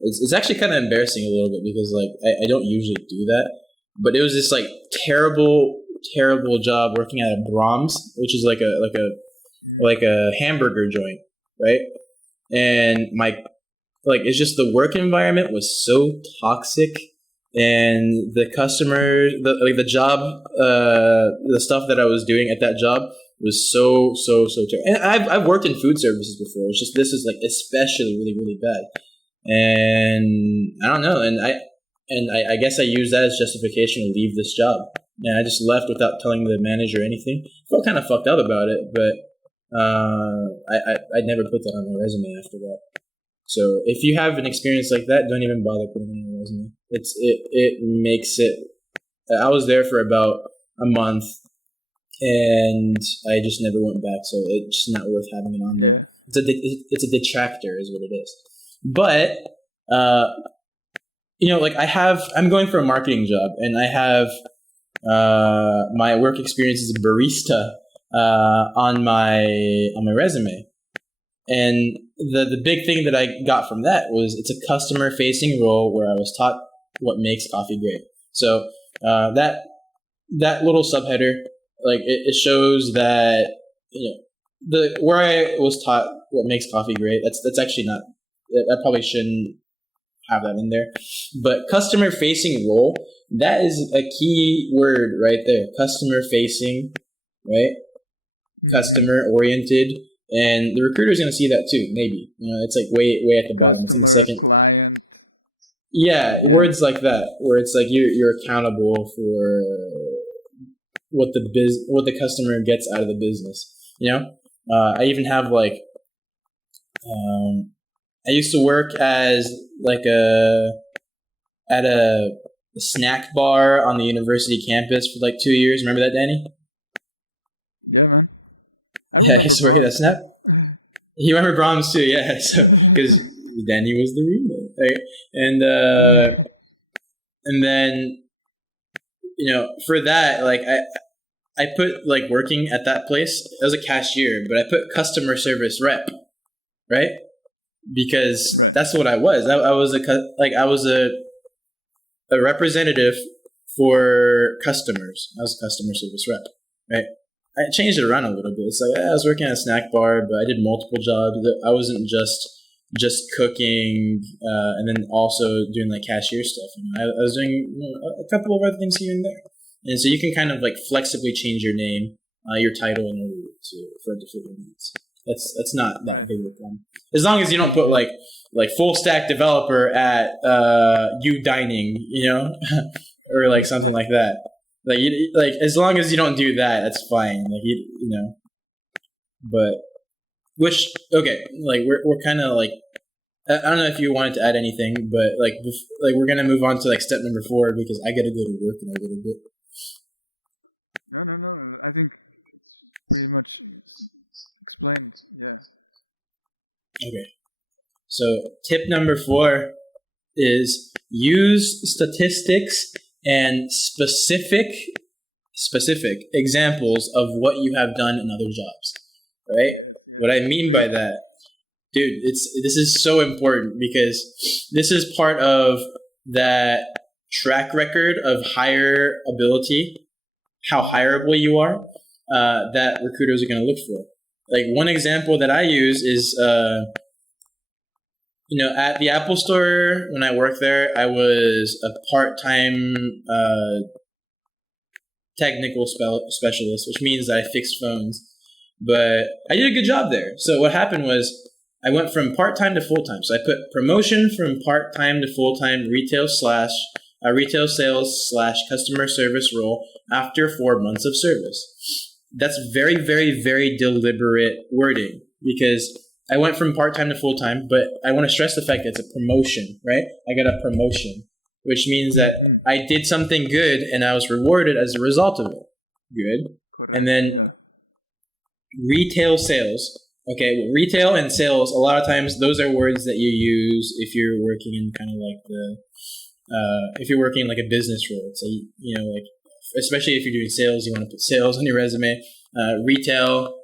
It's actually kind of embarrassing a little bit because like I don't usually do that, but it was this like terrible job working at a Brahms, which is like a hamburger joint, right? And it's just the work environment was so toxic, and the customer, the job, the stuff that I was doing at that job was so terrible. And I've worked in food services before. It's just this is like especially really bad. And I don't know, and I guess I used that as justification to leave this job. And I just left without telling the manager anything. Felt kind of fucked up about it, but I never put that on my resume after that. So if you have an experience like that, don't even bother putting it on your resume. It makes it. I was there for about a month, and I just never went back. So it's just not worth having it on. Yeah, it's a detractor, is what it is. But you know, like I'm going for a marketing job, and I have my work experience as a barista on my resume. And the big thing that I got from that was it's a customer facing role where I was taught what makes coffee great. So that little subheader, like it shows that, you know, where I was taught what makes coffee great. That's actually not. I probably shouldn't have that in there. But customer facing role, that is a key word right there. Customer facing, right? Customer oriented. And the recruiter's going to see that too, maybe. You know, it's like way at the customer, bottom. client. Yeah, Yeah. words like that, where it's like you're accountable for what the customer gets out of the business. I even have like I used to work as like at a snack bar on the university campus for like 2 years. Remember that, Danny? Yeah, man. I Yeah, I remember used to work at a Brahms. snack. Yeah. You remember Brahms too, yeah. So because Danny was the roommate, right? And then for that, like I put like working at that place. I was a cashier, but I put customer service rep, right? Because Right. that's what I was. I was a representative for customers. I was a customer service rep, right? I changed it around a little bit. It's like I was working at a snack bar, but I did multiple jobs. I wasn't just cooking and then also doing like cashier stuff. I was doing a couple of other things here and there. And so you can kind of like flexibly change your name, your title in order for different needs. That's not that Right. big of a problem. As long as you don't put like full stack developer at you dining, or like something like that. Like as long as you don't do that, that's fine. Like but like we're kind of like I don't know if you wanted to add anything, but like we're gonna move on to like step number 4 because I gotta go to work in a little bit. No. I think it's pretty much explained. Yeah. Okay. So tip number 4 is use statistics and specific examples of what you have done in other jobs. Right? Yes. What I mean by that, dude, this is so important because this is part of that track record of hire ability, how hireable you are, that recruiters are going to look for. Like one example that I use is, at the Apple Store when I worked there, I was a part-time technical specialist, which means that I fixed phones. But I did a good job there. So what happened was I went from part-time to full-time. So I put promotion from part-time to full-time retail sales / customer service role after 4 months of service. That's very, very, very deliberate wording because I went from part-time to full-time, but I want to stress the fact that it's a promotion, right? I got a promotion, which means that I did something good and I was rewarded as a result of it. Good. Correct. And then retail sales. Okay, well, retail and sales, a lot of times those are words that you use if you're working in kind of like if you're working in like a business role. So, like, especially if you're doing sales, you want to put sales on your resume. Retail,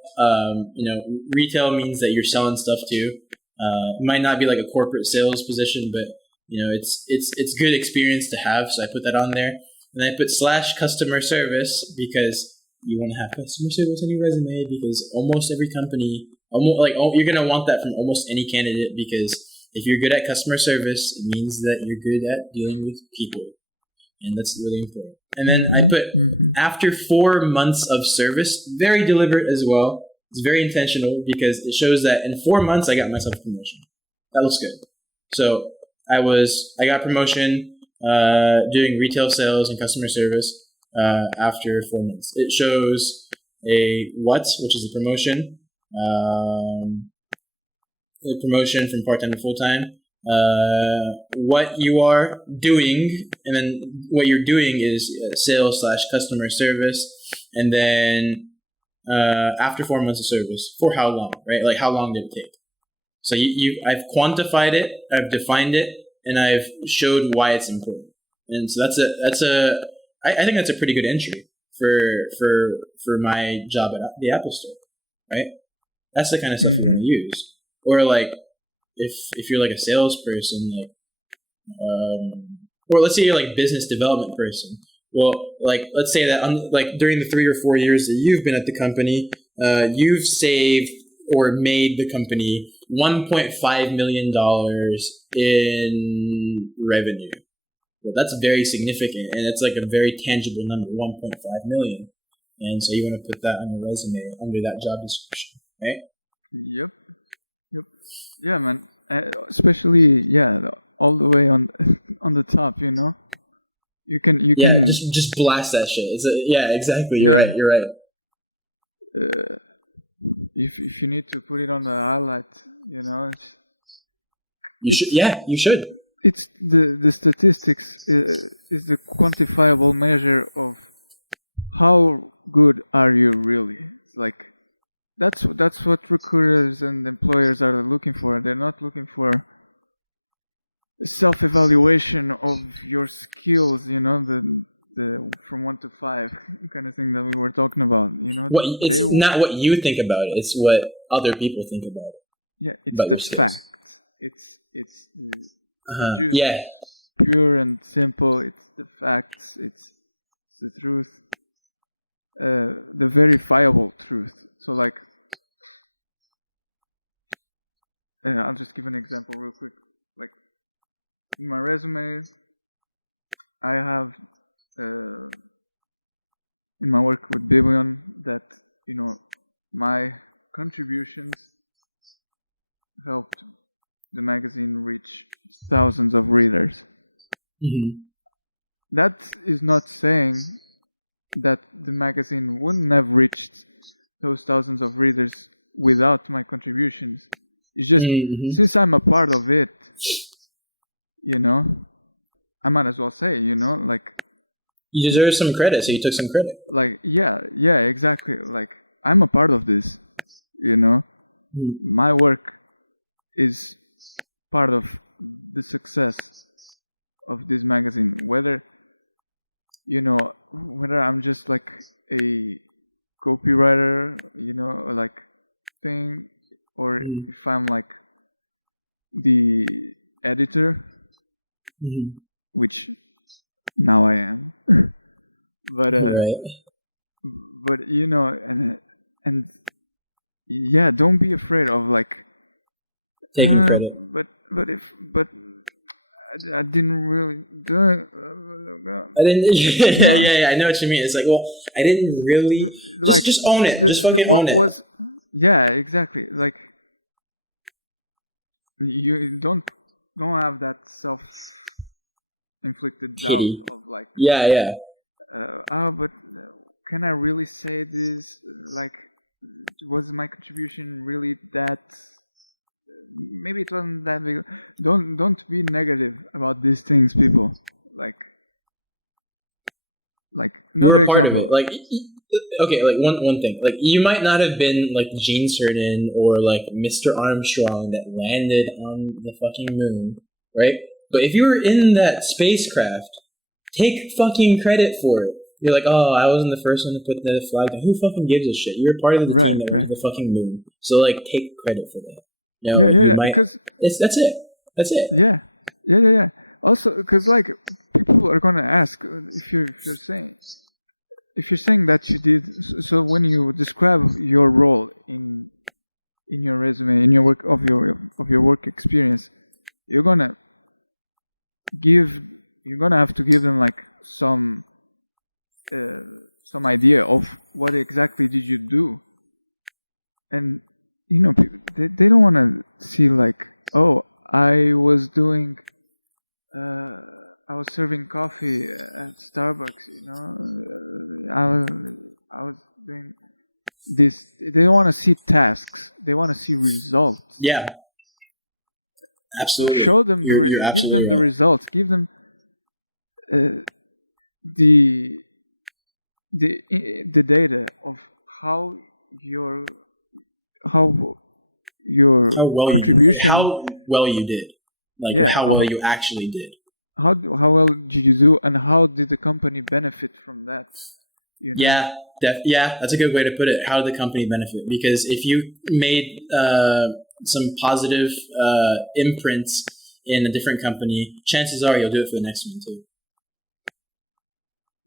retail means that you're selling stuff too. It might not be like a corporate sales position, but it's good experience to have. So I put that on there. And I put / customer service because you want to have customer service on your resume because almost every company, you're going to want that from almost any candidate because if you're good at customer service, it means that you're good at dealing with people. And that's really important. And then I put after 4 months of service, very deliberate as well. It's very intentional because it shows that in 4 months, I got myself a promotion. That looks good. So I got promotion doing retail sales and customer service after 4 months. It shows which is a promotion, from part-time to full-time, what you are doing, and then what you're doing is sales / customer service, and then after 4 months of service, for how long, right? Like how long did it take? So I've quantified it, I've defined it, and I've showed why it's important. And so I think that's a pretty good entry for my job at the Apple Store, right? That's the kind of stuff you want to use. Or like if you're like a salesperson, like or let's say you're like business development person. Well, like let's say that like during the 3 or 4 years that you've been at the company, you've saved or made the company $1.5 million in revenue. Well, that's very significant, and it's like a very tangible number, 1.5 million. And so you want to put that on your resume under that job description, right? Yep. Yeah, man. Especially, all the way on on the top. You know, you can just blast that shit. Exactly. You're right. If you need to put it on the highlight, you know, you should. It's the statistics is the quantifiable measure of how good are you really. It's like that's what recruiters and employers are looking for. They're not looking for self-evaluation of your skills, you know, the from 1 to 5 kind of thing that we were talking about, you know. It's not what you think about it; it's what other people think about it. Yeah, it's the facts. It's the juice. Yeah, pure and simple. It's the facts. It's the truth, the verifiable truth. So, like, I'll just give an example real quick. Like, in my resume, I have in my work with Biblion that, you know, my contributions helped the magazine reach thousands of readers. Mm-hmm. That is not saying that the magazine wouldn't have reached those thousands of readers without my contributions. It's just since I'm a part of it, you know, I might as well say, you know, like, you deserve some credit, so you took some credit. Like, yeah, exactly. Like, I'm a part of this, you know. My work is part of the success of this magazine. Whether, you know, whether I'm just like a copywriter, you know, or like thing, or if I'm like the editor, which now I am. But but you know, and yeah, don't be afraid of like taking credit. But I didn't really do it. I didn't. Yeah. I know what you mean. It's like, well, I didn't really. Just own it. Just fucking own it. Yeah, exactly. Like, you don't have that self-inflicted doubt of like. Yeah. But can I really say this? Like, was my contribution really that? Maybe it wasn't that big. Don't be negative about these things, people. Like another example. Like, okay, like one thing. Like, you might not have been like Gene Cernan or like Mr. Armstrong that landed on the fucking moon, right? But if you were in that spacecraft, take fucking credit for it. You're like, oh, I wasn't the first one to put the flag down. Who fucking gives a shit? You're part of the team that went to the fucking moon. So, like, take credit for that. You know, yeah. Because that's it. That's it. Yeah. Also, because like people are gonna ask if you're saying that you did. So when you describe your role in your resume, in your work of your work experience, you're gonna have to give them like some idea of what exactly did you do. And you know, they don't want to see like, oh, I was serving coffee at Starbucks, you know, I was doing this. They don't want to see tasks. They want to see results. Yeah, absolutely. So show them give them the results. Give them the data of how your contribution, how well you did, like how well you actually did. How well did you do, and how did the company benefit from that? You know? Yeah, that's a good way to put it. How did the company benefit? Because if you made some positive imprints in a different company, chances are you'll do it for the next one too.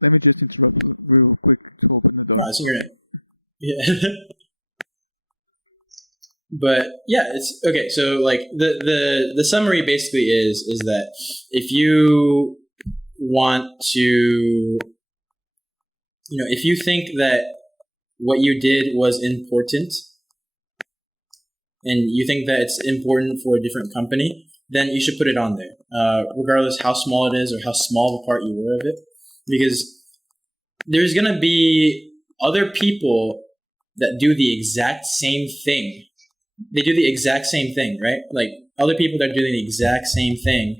Let me just interrupt real quick to open the door. Okay. Yeah. But yeah, it's okay. So like the summary basically is that if you want to, you know, if you think that what you did was important and you think that it's important for a different company, then you should put it on there, regardless how small it is or how small of a part you were of it, because there's gonna be other people that do the exact same thing. They do the exact same thing, right? Like other people that are doing the exact same thing,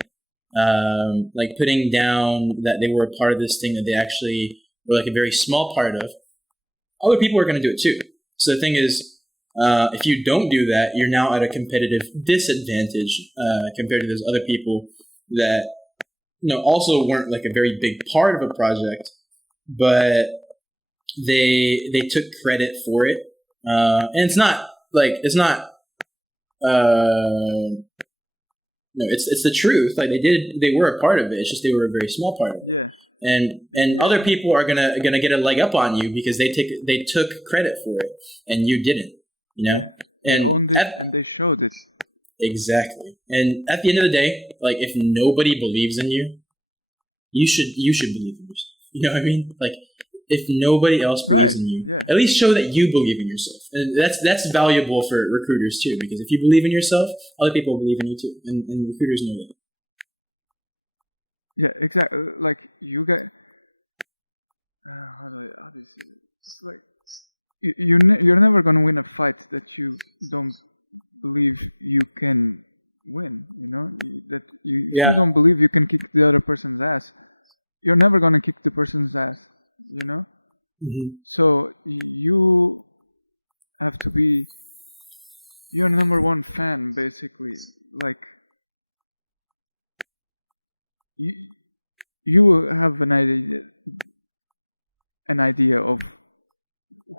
like putting down that they were a part of this thing that they actually were like a very small part of. Other people are going to do it too. So the thing is, if you don't do that, you're now at a competitive disadvantage compared to those other people that also weren't like a very big part of a project, but they took credit for it, and it's not. No, it's the truth. Like they were a part of it. It's just they were a very small part of it. Yeah. And other people are gonna get a leg up on you because they took credit for it and you didn't. Yeah. They owned it and they showed it. Exactly. And at the end of the day, like if nobody believes in you, you should believe in yourself. You know what I mean? Like if nobody else believes in you, at least show that you believe in yourself. And that's valuable for recruiters too, because if you believe in yourself, other people believe in you too. And recruiters know that. Yeah, exactly. Like you get, how do you say it? It's like you're never gonna win a fight that you don't believe you can win. If you don't believe you can kick the other person's ass, you're never gonna kick the person's ass. Mm-hmm. So you have to be your number one fan, basically. Like you have an idea of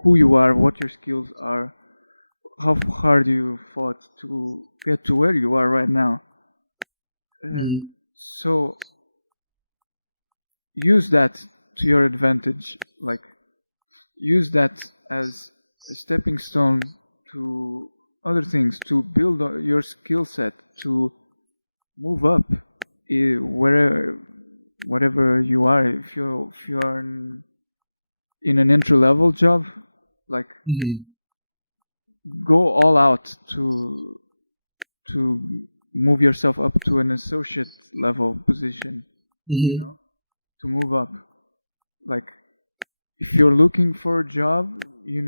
who you are, what your skills are, how hard you fought to get to where you are right now. So use that to your advantage. Like use that as a stepping stone to other things, to build your skill set, to move up whatever you are. If you are in an entry level job, like go all out to move yourself up to an associate level position. To move up. Like if you're looking for a job, you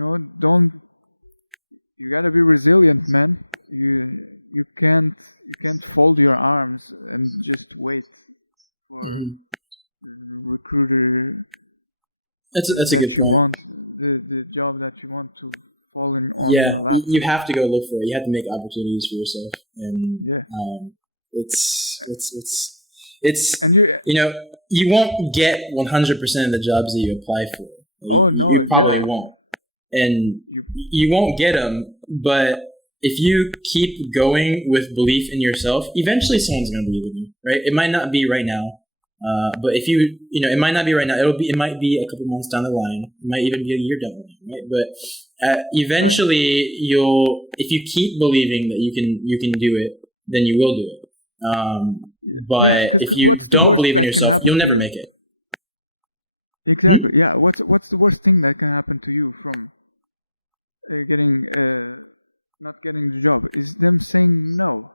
gotta be resilient, man. You can't fold your arms and just wait for the recruiter that you want, the job that you want to fall in on your lap. You have to go look for it. You have to make opportunities for yourself, and it's and you won't get 100% of the jobs that you apply for. You probably won't, and you won't get them. But if you keep going with belief in yourself, eventually someone's going to believe in you, right? It might not be right now, but if it might not be right now. It might be a couple months down the line. It might even be a year down the line, right? But eventually, if you keep believing that you can do it, then you will do it. But if you don't believe in yourself, you'll never make it. Exactly. Yeah. What's the worst thing that can happen to you from not getting the job? Is them saying no.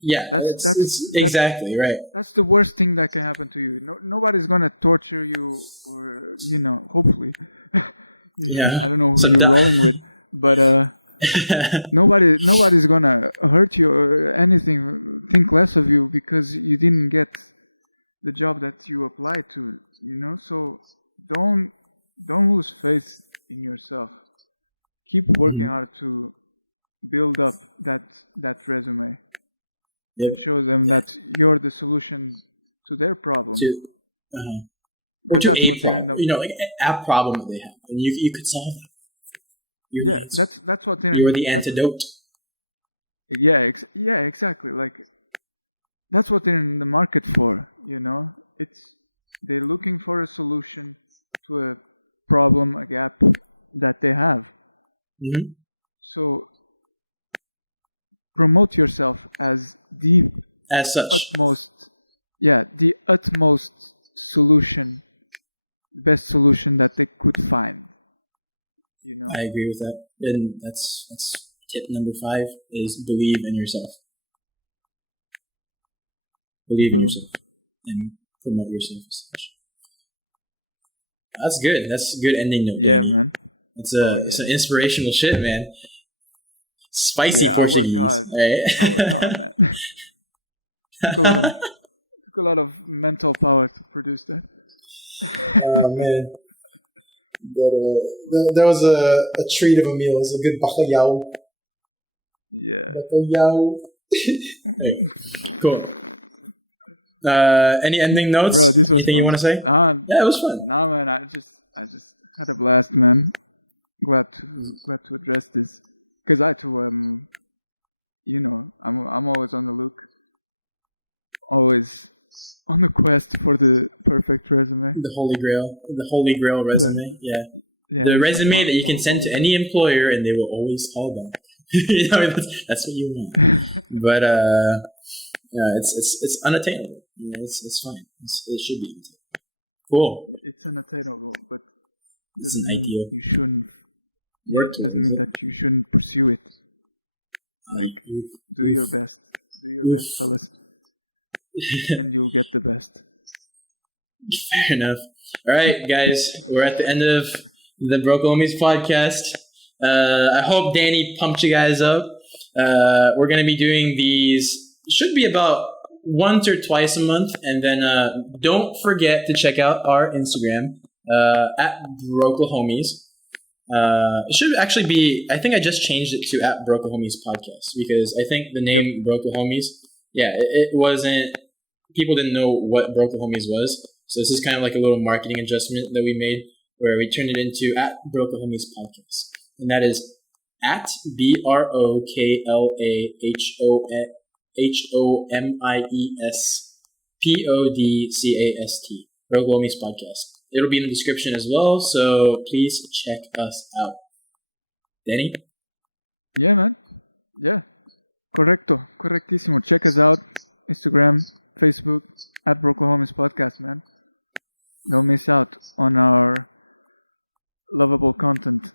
Yeah, that's exactly right. That's the worst thing that can happen to you. Nobody's gonna torture you, or hopefully. Yeah. I don't know who you're rolling with, but nobody's gonna hurt you or anything. Think less of you because you didn't get the job that you applied to. So don't lose faith in yourself. Keep working hard to build up that resume. And show them that you're the solution to their problem. Because that's what they're in the like a problem that they have, and you could solve that. That's what they're. You're the antidote. Yeah, exactly. Like that's what they're in the market for. They're looking for a solution to a problem, a gap that they have. So promote yourself as the utmost solution, best solution that they could find. I agree with that, and that's tip number 5 is believe in yourself. Believe in Boom. yourself and promote yourself as such. That's good. That's a good ending note. Yeah, Danny. man. It's some inspirational shit, man. Spicy Yeah, Portuguese. I worked hard. Right? I worked hard, man. took a lot of mental power to produce that. Oh man, that was a treat of a meal. It was a good bacalhau. Yeah. Bacalhau. Right. Cool. Any ending notes? Bro, this was Anything fun. you want to say? Yeah, it was fun. Nah, man, I just had a blast, man. Glad to address this, because I too I'm always on the look, always on the quest for the perfect resume. The Holy Grail resume. Yeah, the resume that you can send to any employer and they will always call back. You know, that's what you want. But it's unattainable. You know, it's fine. It should be unattainable. Cool. It's unattainable, but It's doesn't an mean ideal. you shouldn't. Yeah, Work it doesn't mean that you shouldn't pursue it. Like, do your best. Do your best, fellas. And you'll get the best. Fair enough. All right, guys, we're at the end of the Broklahomies podcast. I hope Danny pumped you guys up. We're going to be doing these, should be about once or twice a month. And then don't forget to check out our Instagram at Broklahomies. It should actually be, I think I just changed it to at Broklahomies podcast because I think the name Broklahomies, it wasn't, people didn't know what Broklahomies was. So this is kind of like a little marketing adjustment that we made where we turned it into at Broklahomies podcast. And that is at BROKLAHOMIES Broklahomies podcast. It'll be in the description as well, so please check us out. Danny? Yeah, man. Yeah. Correctissimo. Check us out. Instagram, Facebook, at Broklahomies podcast, man. Don't miss out on our lovable content.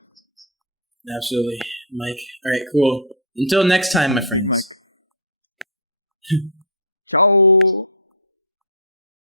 Absolutely. Mike. All right, cool. Until next time, my friends. Big Mike. Ciao.